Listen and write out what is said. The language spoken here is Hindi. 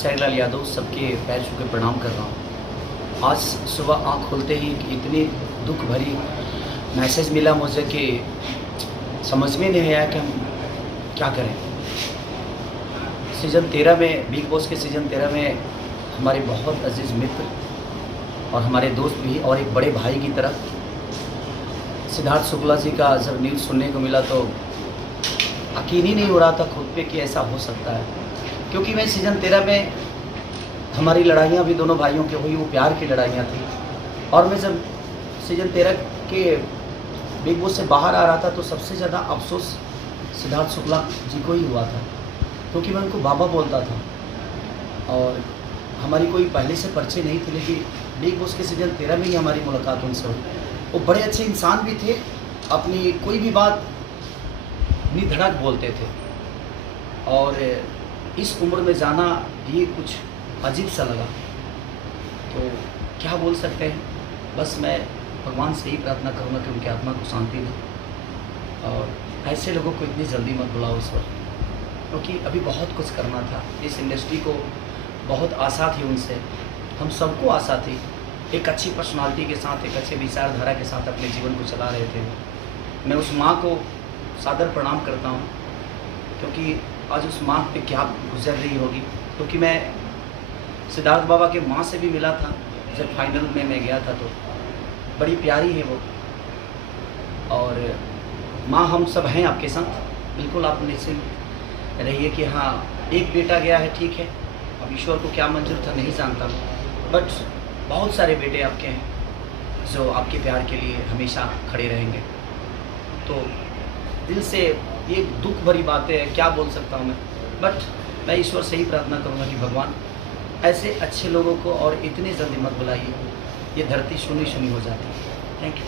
खेसारी लाल यादव सबके पैर छू के प्रणाम कर रहा हूँ। आज सुबह आँख खोलते ही इतनी दुख भरी मैसेज मिला मुझे कि समझ में नहीं आया कि हम क्या करें। सीज़न 13 में, बिग बॉस के सीज़न 13 में हमारे बहुत अजीज़ मित्र और हमारे दोस्त भी और एक बड़े भाई की तरह सिद्धार्थ शुक्ला जी का जब न्यूज़ सुनने को मिला तो यकीन ही नहीं हो रहा था खुद पे कि ऐसा हो सकता है। क्योंकि मैं सीज़न 13 में हमारी लड़ाइयाँ भी दोनों भाइयों की हुई, वो प्यार की लड़ाइयाँ थी। और मैं जब सीज़न 13 के बिग बॉस से बाहर आ रहा था तो सबसे ज़्यादा अफसोस सिद्धार्थ शुक्ला जी को ही हुआ था, क्योंकि मैं उनको बाबा बोलता था और हमारी कोई पहले से परिचय नहीं थी। लेकिन बिग बॉस के सीज़न 13 में ही हमारी मुलाकात उनसे हुई। वो बड़े अच्छे इंसान भी थे, अपनी कोई भी बात निधड़क बोलते थे और इस उम्र में जाना ये कुछ अजीब सा लगा। तो क्या बोल सकते हैं, बस मैं भगवान से ही प्रार्थना करूँगा कि उनकी आत्मा को शांति दे और ऐसे लोगों को इतनी जल्दी मत बुलाओ इस वक्त, क्योंकि अभी बहुत कुछ करना था। इस इंडस्ट्री को बहुत आशा थी उनसे, हम सबको आशा थी। एक अच्छी पर्सनालिटी के साथ, एक अच्छे विचारधारा के साथ अपने जीवन को चला रहे थे। मैं उस माँ को सादर प्रणाम करता हूँ, क्योंकि आज उस माँ पे क्या गुजर रही होगी। क्योंकि मैं सिद्धार्थ बाबा के माँ से भी मिला था जब फाइनल में मैं गया था, तो बड़ी प्यारी है वो। और माँ हम सब हैं आपके साथ, बिल्कुल आप निश्चिंत रहिए कि हाँ एक बेटा गया है, ठीक है, अब ईश्वर को क्या मंजूर था नहीं जानता, बट बहुत सारे बेटे आपके हैं जो आपके प्यार के लिए हमेशा खड़े रहेंगे। तो दिल से ये दुख भरी बातें हैं, क्या बोल सकता हूँ मैं, बट मैं ईश्वर से ही प्रार्थना करूँगा कि भगवान ऐसे अच्छे लोगों को और इतनी जल्दी मत बुलाइए, ये धरती सुनी सुनी हो जाती है। Thank you.